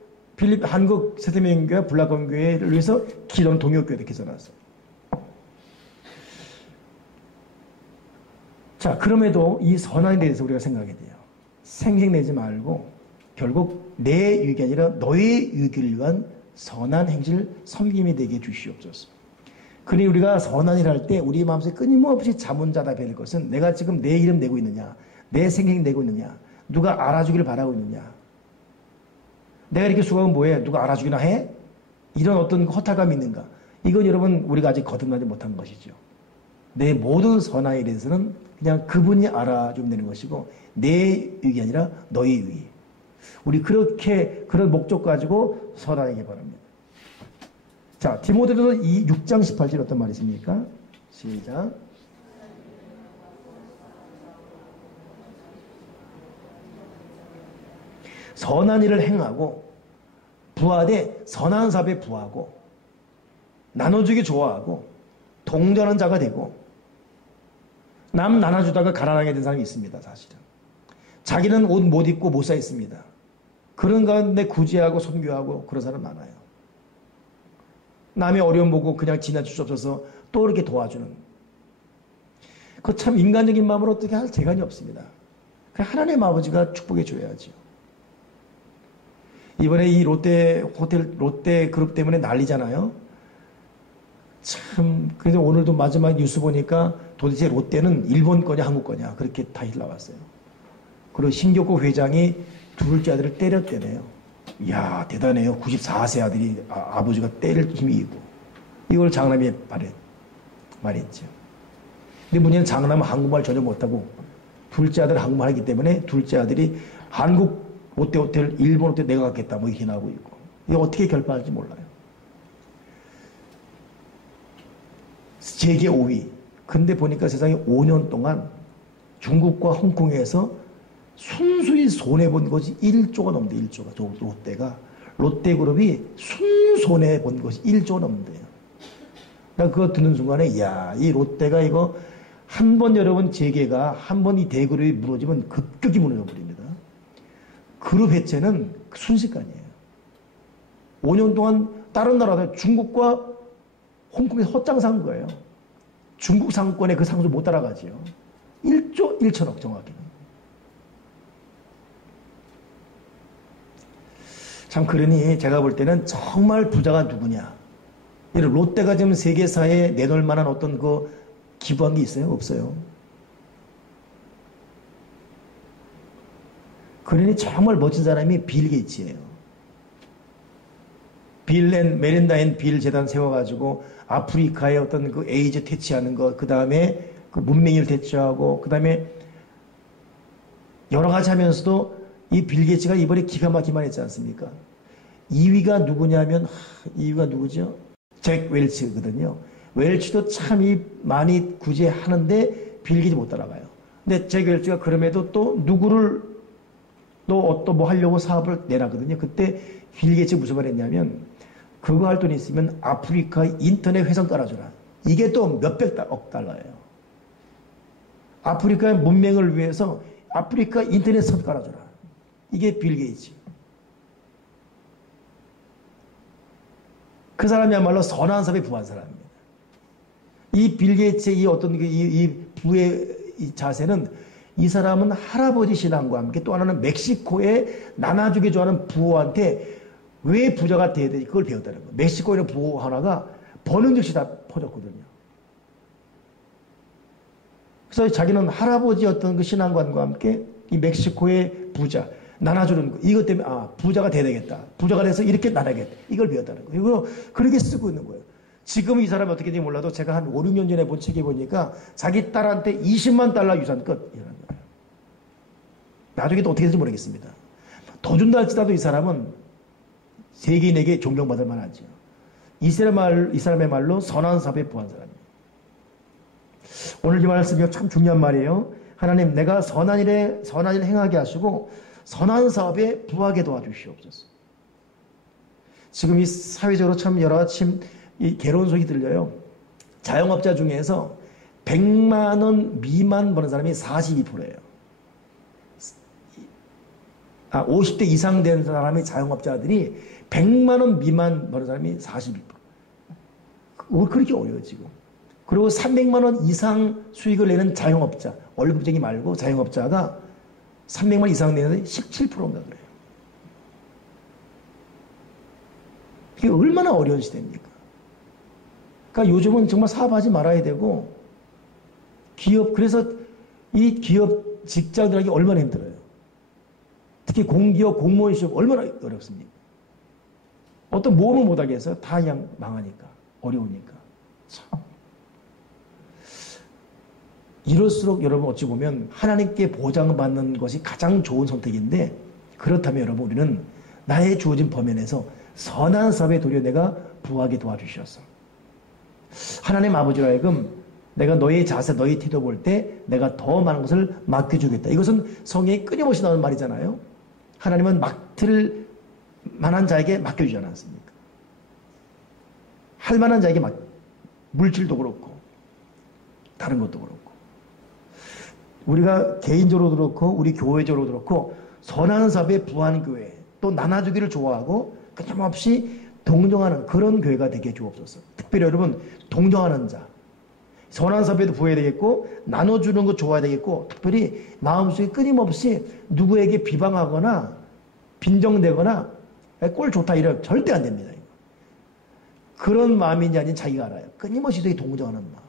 한국 세대명교회 불락한 교회를 위해서 기도는 동역교회 이렇게 써놨어요. 자, 그럼에도 이 선한에 대해서 우리가 생각해야 돼요. 생색내지 말고 결국 내 유익이 아니라 너의 유익을 위한 선한 행실 섬김이 되게 주시옵소서. 그러니 우리가 선한 일을 할 때 우리 마음속에 끊임없이 자문자답해야 될 것은 내가 지금 내 이름 내고 있느냐, 내 생생 내고 있느냐, 누가 알아주기를 바라고 있느냐. 내가 이렇게 수고하면 뭐해? 누가 알아주기나 해? 이런 어떤 허탈감이 있는가? 이건 여러분 우리가 아직 거듭나지 못한 것이죠. 내 모든 선한에 대해서는 그냥 그분이 알아주면 되는 것이고 내 유익이 아니라 너의 유익. 우리 그렇게 그런 목적 가지고 선하게 바랍니다. 자, 디모데전서 6장 18절 어떤 말이 있습니까? 시작. 선한 일을 행하고 부하되 선한 사업에 부하고 나눠주기 좋아하고 동정하는 자가 되고 남 나눠주다가 가난하게 된 사람이 있습니다. 사실은 자기는 옷 못 입고 못 사 있습니다. 그런 가운데 구제하고 선교하고 그런 사람 많아요. 남의 어려움 보고 그냥 지나칠 수 없어서 또 이렇게 도와주는. 그 참 인간적인 마음으로 어떻게 할 재간이 없습니다. 하나님 아버지가 축복해 줘야죠. 이번에 이 롯데 그룹 때문에 난리잖아요. 참, 그래서 오늘도 마지막 뉴스 보니까 도대체 롯데는 일본 거냐 한국 거냐 그렇게 다 나왔어요. 그리고 신격호 회장이 둘째 아들을 때렸대네요. 이야, 대단해요. 94세 아들이 아버지가 때릴 힘이 있고. 이걸 장남이 말했죠. 근데 문제는 장남은 한국말 전혀 못하고 둘째 아들은 한국말 하기 때문에 둘째 아들이 한국 롯데호텔, 일본 호텔 내가 갖겠다 뭐 이렇게 나오고 있고. 이게 어떻게 결판할지 몰라요. 세계 5위. 근데 보니까 세상에 5년 동안 중국과 홍콩에서 순수히 손해본 것이 1조가 넘는데 1조가. 롯데가. 롯데그룹이 순손해본 것이 1조가 넘는데요. 그러니까 그거 듣는 순간에 이야, 이 롯데가 이거 한 번 여러분 재계가 한 번 이 대그룹이 무너지면 급격히 무너져 버립니다. 그룹 해체는 순식간이에요. 5년 동안 다른 나라들 중국과 홍콩에 헛장사한 거예요. 중국 상권에 그 상수 못 따라가지요. 1조 1천억 정확히는. 참 그러니 제가 볼 때는 정말 부자가 누구냐. 이런 롯데가 지금 세계사에 내놓을 만한 어떤 그 기부한 게 있어요? 없어요. 그러니 정말 멋진 사람이 빌 게이츠예요. 빌 앤 메린다 앤 빌 재단 세워가지고 아프리카의 어떤 그 에이즈 퇴치하는 것, 그 다음에 그 문맹일 퇴치하고, 그 다음에 여러 가지 하면서도 이 빌 게이츠가 이번에 기가 막히만 했지 않습니까? 2위가 누구냐면 2위가 누구죠? 잭 웰치거든요. 웰치도 참 많이 구제하는데 빌 게이츠 못 따라가요. 근데 잭 웰치가 그럼에도 또 누구를 또 뭐 하려고 사업을 내놨거든요. 그때 빌 게이츠 무슨 말 했냐면 그거 할 돈 있으면 아프리카 인터넷 회선 깔아줘라. 이게 또 몇백억 달러예요. 아프리카의 문명을 위해서 아프리카 인터넷 선 깔아줘라. 이게 빌 게이츠. 그 사람이야말로 선한 사업에 부한 사람입니다. 이 빌 게이츠의 이 어떤 이 부의 이 자세는 이 사람은 할아버지 신앙과 함께 또 하나는 멕시코에 나눠주기 좋아하는 부호한테 왜 부자가 돼야 되지? 그걸 배웠다는 거예요. 멕시코에 있는 부호 하나가 버는 즉시 다 퍼졌거든요. 그래서 자기는 할아버지였던 그 신앙관과 함께 이 멕시코의 부자, 나눠주는 거. 이것 때문에, 부자가 돼야 되겠다. 부자가 돼서 이렇게 나눠야겠다. 이걸 배웠다는 거예요. 이거 그렇게 쓰고 있는 거예요. 지금 이 사람이 어떻게 될지 몰라도 제가 한 5, 6년 전에 본 책에 보니까 자기 딸한테 20만 달러 유산 끝. 이라는 거예요. 나중에 또 어떻게 될지 모르겠습니다. 더 준다 할지라도 이 사람은 세계인에게 존경받을 만하죠. 이 사람의 말로 선한 사업에 부한 사람이에요. 오늘 이 말씀이 참 중요한 말이에요. 하나님, 내가 선한 일을 행하게 하시고 선한 사업에 부하게 도와주시옵소서. 지금 이 사회적으로 참 여러 가지 이 괴로운 소리 들려요. 자영업자 중에서 100만 원 미만 버는 사람이 42%예요. 50대 이상 된 사람의 자영업자들이 100만 원 미만 버는 사람이 42%. 그렇게 어려워요, 지금. 그리고 300만 원 이상 수익을 내는 자영업자, 월급쟁이 말고 자영업자가 300만 원 이상 내는 17%인가 그래요. 이게 얼마나 어려운 시대입니까? 그러니까 요즘은 정말 사업하지 말아야 되고, 그래서 이 기업 직장들하기 얼마나 힘들어요. 특히 공기업, 공무원 시험 얼마나 어렵습니까? 어떤 모험을 못하게 해서 다 그냥 망하니까, 어려우니까. 참. 이럴수록 여러분 어찌 보면 하나님께 보장받는 것이 가장 좋은 선택인데, 그렇다면 여러분 우리는 나의 주어진 범위 내에서 선한 사업에 도리어 내가 부하게 도와주셔서 하나님 아버지로 하여금 내가 너의 자세, 너의 태도 볼 때 내가 더 많은 것을 맡겨주겠다. 이것은 성경에 끊임없이 나오는 말이잖아요. 하나님은 맡을 만한 자에게 맡겨주지 않았습니까? 할 만한 자에게 물질도 그렇고 다른 것도 그렇고 우리가 개인적으로도 그렇고 우리 교회적으로도 그렇고 선한 사업에 부한 교회 또 나눠주기를 좋아하고 끊임없이 동정하는 그런 교회가 되게 주옵소서. 특별히 여러분 동정하는 자 선한 사업에도 부어야 되겠고 나눠주는 거 좋아야 되겠고 특별히 마음속에 끊임없이 누구에게 비방하거나 빈정대거나 꼴 좋다 이런 절대 안 됩니다. 그런 마음인지 아닌지 자기가 알아요. 끊임없이 되게 동정하는 마음.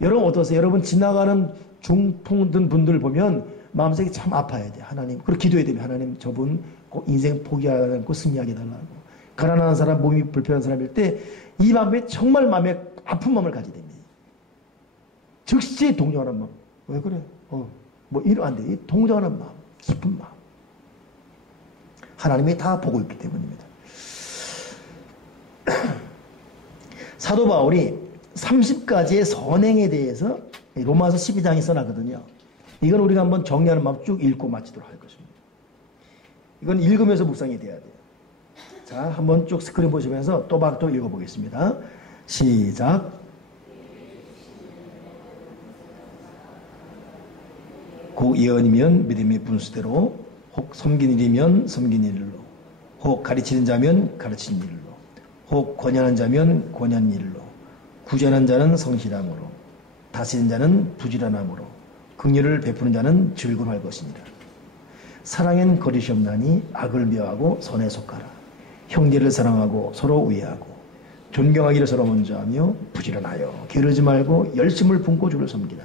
여러분 어떠세요? 여러분 지나가는 중풍든 분들 보면 마음속에 참 아파야 돼. 하나님. 그리고 기도해야 됩니다. 하나님 저분 인생 포기하지 않고 승리하게 달라고. 가난한 사람, 몸이 불편한 사람일 때 이 마음에 정말 마음에 아픈 마음을 가지게 됩니다. 즉시 동정하는 마음. 왜 그래? 뭐 이러 안 돼. 동정하는 마음, 깊은 마음. 하나님이 다 보고 있기 때문입니다. 사도 바울이 30가지의 선행에 대해서 로마서 12장에 써놨거든요. 이건 우리가 한번 정리하는 마음 쭉 읽고 마치도록 할 것입니다. 이건 읽으면서 묵상이 돼야 돼요. 자, 한번 쭉 스크린 보시면서 또박또 읽어보겠습니다. 시작. 곧 예언이면 믿음의 분수대로, 혹 섬긴 일이면 섬긴 일로, 혹 가르치는 자면 가르치는 일로, 혹 권하는 자면 권한 일로, 구제하는 자는 성실함으로, 다스리는 자는 부지런함으로, 긍휼을 베푸는 자는 즐거워할 것이니라. 사랑엔 거짓이 없나니 악을 미워하고 선에 속하라. 형제를 사랑하고 서로 우애하고 존경하기를 서로 먼저 하며 부지런하여 게으르지 말고 열심을 품고 주를 섬기라.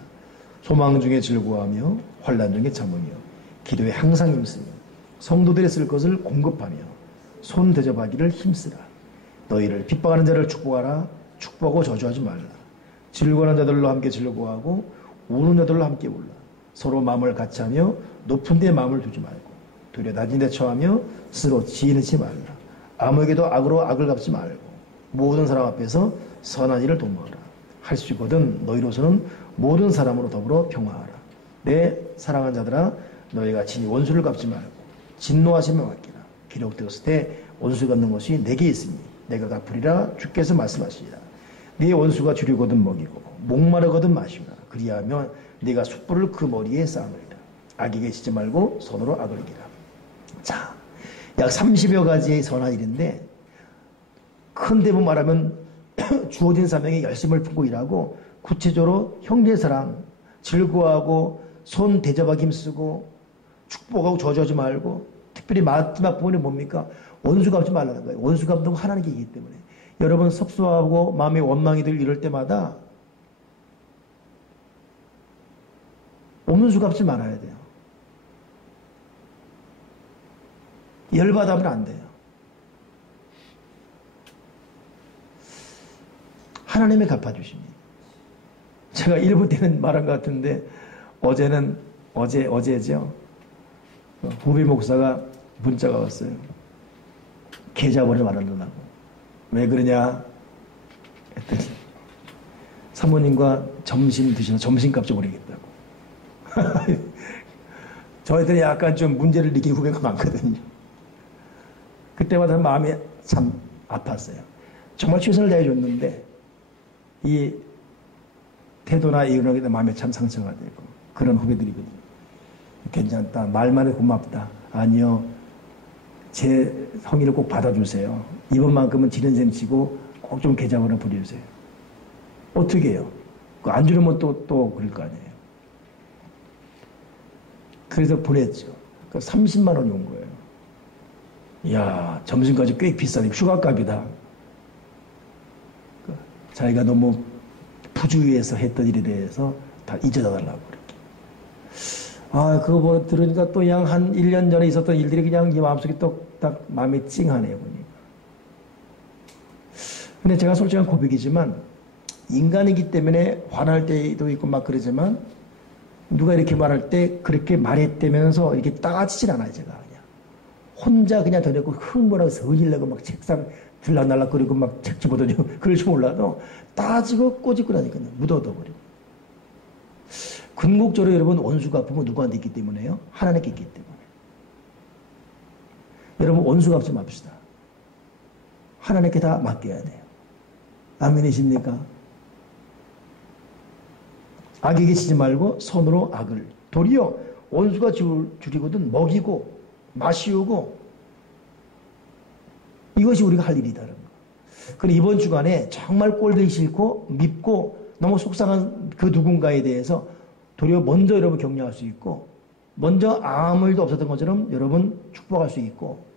소망 중에 즐거워하며 환난 중에 참으며 기도에 항상 힘쓰며 성도들이 쓸 것을 공급하며 손 대접하기를 힘쓰라. 너희를 핍박하는 자를 축복하라. 축복하고 저주하지 말라. 즐거워하는 자들로 함께 즐거워하고 우는 자들로 함께 울라. 서로 마음을 같이하며 높은 데 마음을 두지 말고 도리어 낮은 데 처하며 스스로 지혜치 말라. 아무에게도 악으로 악을 갚지 말고 모든 사람 앞에서 선한 일을 도모하라. 할 수 있거든 너희로서는 모든 사람으로 더불어 평화하라. 내 사랑하는 자들아 너희가 친히 원수를 갚지 말고 진노하시며 맡기라. 기록되었을 때 원수 갚는 것이 내게 있으니 내가 갚으리라. 주께서 말씀하시리라. 네 원수가 주려거든 먹이고 목마르거든 마시라. 그리하면 네가 숯불을 그 머리에 쌓으리라. 악에게 지지 말고 손으로 악을 이기라. 자, 약 30여 가지의 선한 일인데 큰 대본 말하면 주어진 사명에 열심을 품고 일하고 구체적으로 형제사랑 즐거워하고 손 대접하기 힘쓰고 축복하고 저주하지 말고 특별히 마지막 부분이 뭡니까? 원수 갚지 말라는 거예요. 원수 갚는 건 하나님께 있기 때문에 여러분 섭섭하고 마음에 원망이 들 이럴 때마다 원수 갚지 말아야 돼요. 열받으면 안 돼요. 하나님이 갚아주십니다. 제가 일부 때는 말한 것 같은데 어제죠. 후배 목사가 문자가 왔어요. 계좌번호 말하려고. 왜 그러냐 했더니 사모님과 점심 드시는 점심값 좀 오르겠다고. 저희들이 약간 좀 문제를 느낀 후배가 많거든요. 그때마다 마음이 참 아팠어요. 정말 최선을 다해줬는데 이 태도나 이런 게 마음에 참 상처가 되고 그런 후배들이거든요. 괜찮다. 말만 해 고맙다. 아니요. 제 성의를 꼭 받아주세요. 이번만큼은 지른 셈 치고 꼭 좀 계좌번호 부려주세요. 어떻게 해요? 안 주려면 또 그럴 거 아니에요. 그래서 보냈죠. 30만 원이 온 거예요. 이야, 점심까지 꽤 비싸네. 휴가값이다. 자기가 너무 부주의해서 했던 일에 대해서 다 잊어달라고 그렇게. 아, 그거 뭐 들으니까 또 그냥 한 1년 전에 있었던 일들이 그냥 이 마음속에 또 딱 마음에 찡하네요, 보니까. 근데 제가 솔직한 고백이지만 인간이기 때문에 화날 때도 있고 막 그러지만 누가 이렇게 말할 때 그렇게 말했다면서 이렇게 따지진 않아요, 제가 그냥. 혼자 그냥 더냈고 흥분하고 서질려고 막 책상 들락날락거리고 막 책 집어던지고 그럴 줄 몰라도 따지고 꼬집고 나니까 묻어둬버리고. 궁극적으로 여러분 원수가 갚으면 누구한테 있기 때문에요? 하나님께 있기 때문에. 여러분 원수 갚지 맙시다. 하나님께 다 맡겨야 돼요. 아멘이십니까? 악에게 지지 말고 손으로 악을. 도리어 원수가 줄이거든 먹이고 마시우고 이것이 우리가 할 일이다라는 거. 그럼 이번 주간에 정말 꼴보기 싫고 밉고 너무 속상한 그 누군가에 대해서 도리어 먼저 여러분 격려할 수 있고 먼저 아무 일도 없었던 것처럼 여러분 축복할 수 있고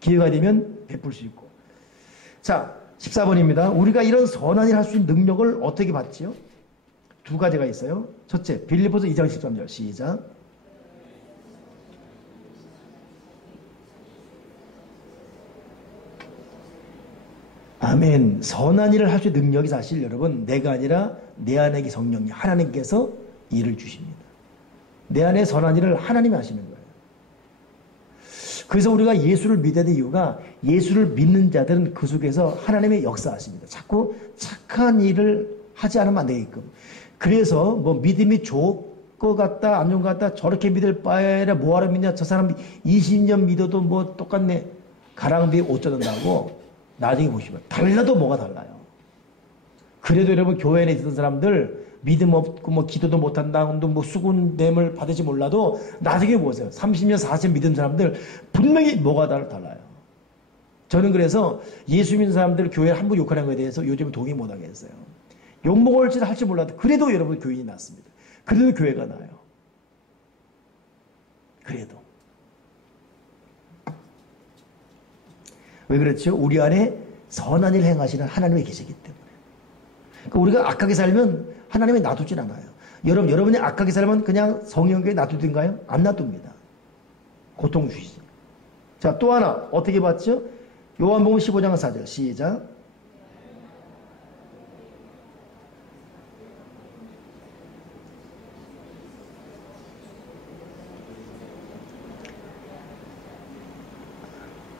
기회가 되면 베풀 수 있고. 자, 14번입니다. 우리가 이런 선한 일 할 수 있는 능력을 어떻게 받지요? 두 가지가 있어요. 첫째, 빌립보서 2장 13절 시작. 아멘. 선한 일을 할 수 있는 능력이 사실 여러분 내가 아니라 내 안에 성령님 하나님께서 일을 주십니다. 내 안에 선한 일을 하나님이 하시는 거예요. 그래서 우리가 예수를 믿어야 되는 이유가 예수를 믿는 자들은 그 속에서 하나님의 역사하십니다. 자꾸 착한 일을 하지 않으면 안 되게끔. 그래서 뭐 믿음이 좋을 것 같다 안 좋은 것 같다 저렇게 믿을 바에라 뭐하러 믿냐 저 사람 20년 믿어도 뭐 똑같네. 가랑비에 옷 젖는다고 나중에 보시면 달라도 뭐가 달라요. 그래도 여러분 교회 안에 있던 사람들 믿음 없고 뭐 기도도 못한다 뭐 수군됨을 받을지 몰라도 나중에 보세요. 30년 40년 믿은 사람들 분명히 뭐가 달라요. 저는 그래서 예수 믿는 사람들 교회 한 번 욕하는 것에 대해서 요즘 동의 못 하겠어요. 욕먹을지도 할지 몰라도 그래도 여러분 교인이 낫습니다. 그래도 교회가 나아요. 그래도 왜 그렇죠? 우리 안에 선한 일 행하시는 하나님이 계시기 때문에. 그러니까 우리가 악하게 살면 하나님이 놔두진 않아요. 여러분이 악하게 살면 그냥 성령교회 놔두든가요? 안 놔둡니다. 고통 주시죠. 자, 또 하나 어떻게 봤죠? 요한복음 15장 4절 시작.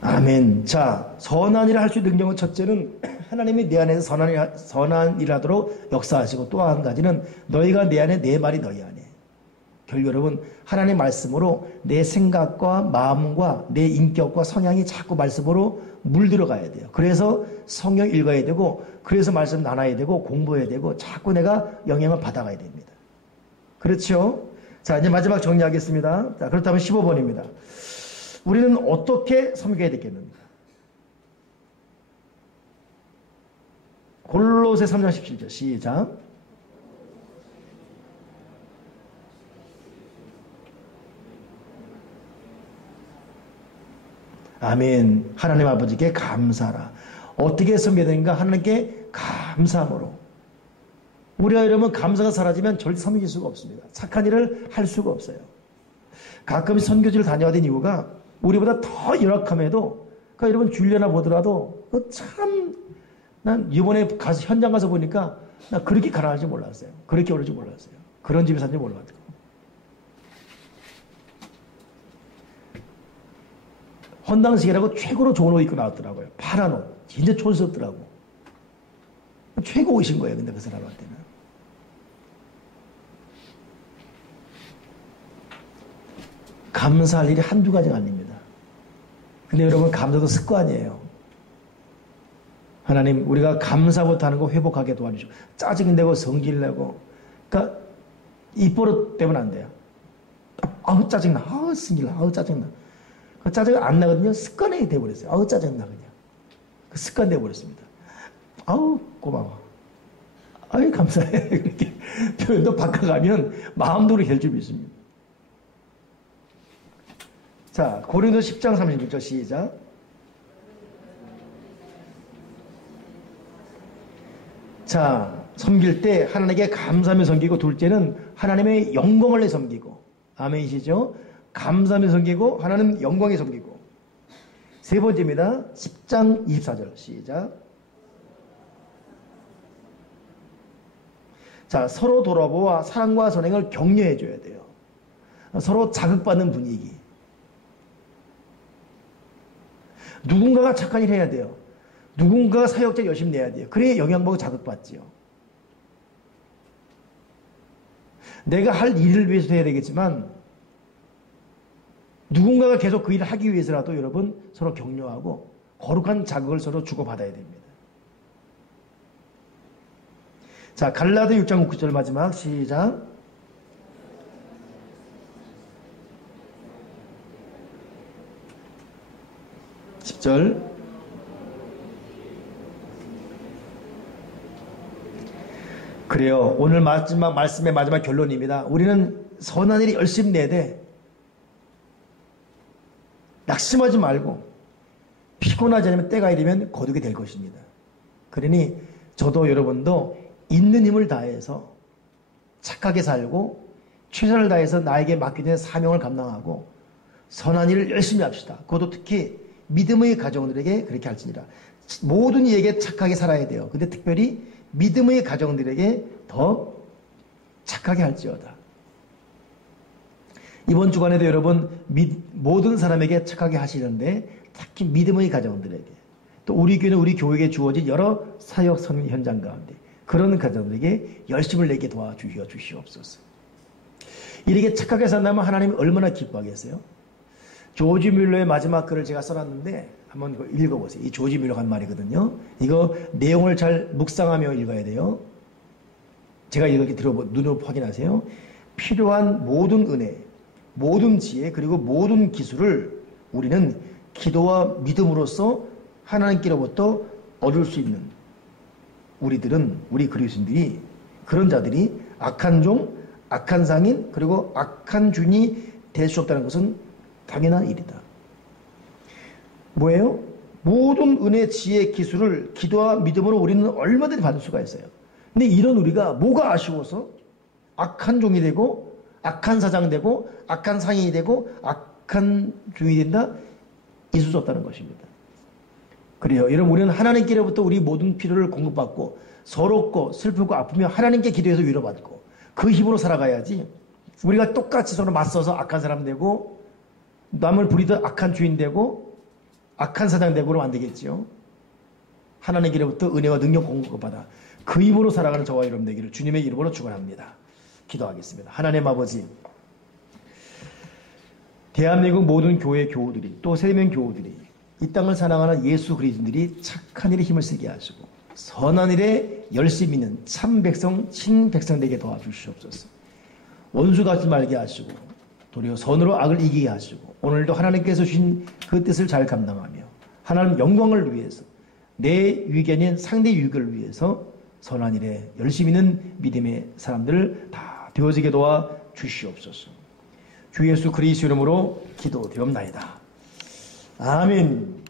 아멘. 자, 선한 일을 할 수 있는 능력은 첫째는 하나님이 내 안에서 선한 일을 하도록 역사하시고, 또 한 가지는 너희가 내 안에, 내 말이 너희 안에. 결국 여러분, 하나님의 말씀으로 내 생각과 마음과 내 인격과 성향이 자꾸 말씀으로 물들어가야 돼요. 그래서 성경 읽어야 되고, 그래서 말씀 나눠야 되고, 공부해야 되고, 자꾸 내가 영향을 받아가야 됩니다. 그렇죠? 자, 이제 마지막 정리하겠습니다. 자, 그렇다면 15번입니다. 우리는 어떻게 섬겨야 되겠는가? 골로새 3장 17절 시작. 아멘. 하나님 아버지께 감사하라. 어떻게 섬겨야 되는가? 하나님께 감사함으로. 우리가 이러면 감사가 사라지면 절대 섬길 수가 없습니다. 착한 일을 할 수가 없어요. 가끔 선교지를 다녀야 된 이유가 우리보다 더 열악함에도, 그러니까 여러분 줄려나 보더라도 난 이번에 가서 현장 가서 보니까 나 그렇게 가난할 줄 몰랐어요. 그렇게 어려울 줄 몰랐어요. 그런 집에 산지 몰랐고. 헌당식이라고 최고로 좋은 옷 입고 나왔더라고요. 파란 옷. 진짜 촌스럽더라고. 최고 옷인 거예요. 근데 그 사람한테는. 감사할 일이 한두 가지가 아닙니다. 근데 여러분, 감사도 습관이에요. 하나님, 우리가 감사 못하는 거 회복하게 도와주시고, 짜증내고 성질내고, 그러니까 입버릇 되면 안 돼요. 아우 짜증나, 아우 성질나, 아우 짜증나. 그 짜증이 안 나거든요. 습관이 돼버렸어요. 아우 짜증나 그냥. 그 습관 돼버렸습니다. 아우 고마워. 아유 감사해. 이렇게 표현도 바꿔가면 마음도 그렇게 될 줄 믿습니다. 자, 고린도 10장 36절 시작. 자, 섬길 때 하나님께 감사하며 섬기고, 둘째는 하나님의 영광을 내 섬기고. 아멘이시죠? 감사하며 섬기고, 하나님 영광에 섬기고. 세 번째입니다. 10장 24절 시작. 자, 서로 돌아보아 사랑과 선행을 격려해 줘야 돼요. 서로 자극받는 분위기. 누군가가 착한 일 해야 돼요. 누군가가 사역자 열심히 내야 돼요. 그래야 영향받고 자극받지요. 내가 할 일을 위해서 해야 되겠지만 누군가가 계속 그 일을 하기 위해서라도 여러분 서로 격려하고 거룩한 자극을 서로 주고받아야 됩니다. 자, 갈라디아 6장 9절 마지막 시작. (10절) 그래요. 오늘 말씀의 마지막 결론입니다. 우리는 선한 일이 열심히 내야 돼. 낙심하지 말고 피곤하지 않으면 때가 이르면 거두게 될 것입니다. 그러니 저도 여러분도 있는 힘을 다해서 착하게 살고 최선을 다해서 나에게 맡겨진 사명을 감당하고 선한 일을 열심히 합시다. 그것도 특히 믿음의 가정들에게 그렇게 할지니라. 모든 이에게 착하게 살아야 돼요. 근데 특별히 믿음의 가정들에게 더 착하게 할지어다. 이번 주간에도 여러분 모든 사람에게 착하게 하시는데 특히 믿음의 가정들에게, 또 우리 교회는 우리 교회에 주어진 여러 사역 현장 가운데 그런 가정들에게 열심을 내게 도와주시옵소서. 이렇게 착하게 산다면 하나님이 얼마나 기뻐하겠어요? 조지 뮬러의 마지막 글을 제가 써놨는데 한번 읽어보세요. 이 조지 뮬러가 한 말이거든요. 이거 내용을 잘 묵상하며 읽어야 돼요. 제가 이렇게 눈으로 확인하세요. 필요한 모든 은혜, 모든 지혜, 그리고 모든 기술을 우리는 기도와 믿음으로써 하나님께로부터 얻을 수 있는 우리 그리스도인들이, 그런 자들이 악한 종, 악한 상인, 그리고 악한 주인이 될 수 없다는 것은 당연한 일이다. 뭐예요? 모든 은혜, 지혜, 기술을 기도와 믿음으로 우리는 얼마든지 받을 수가 있어요. 근데 이런 우리가 뭐가 아쉬워서 악한 종이 되고 악한 사장 되고 악한 상인이 되고 악한 주인이 된다? 있을 수 없다는 것입니다. 그래요. 여러분, 우리는 하나님께로부터 우리 모든 필요를 공급받고 서럽고 슬프고 아프며 하나님께 기도해서 위로받고 그 힘으로 살아가야지. 우리가 똑같이 서로 맞서서 악한 사람 되고 남을 부리듯 악한 주인 되고 악한 사장 되고 그러면 안 되겠지요. 하나님께로부터 은혜와 능력 공급받아 그 힘으로 살아가는 저와 여러분 되기를 주님의 이름으로 축원합니다. 기도하겠습니다. 하나님 아버지, 대한민국 모든 교회 교우들이 또 세명 교우들이 이 땅을 사랑하는 예수 그리스도인들이 착한 일에 힘을 쓰게 하시고 선한 일에 열심히 있는 참 백성 친백성 되게 도와주시옵소서. 원수 갖지 말게 하시고 도리어 선으로 악을 이기게 하시고 오늘도 하나님께서 주신 그 뜻을 잘 감당하며 하나님 영광을 위해서 내 유익이 아닌 상대 유익을 위해서 선한 일에 열심히 있는 믿음의 사람들을 다 되어지게 도와 주시옵소서. 주 예수 그리스도 이름으로 기도되옵나이다. 아멘.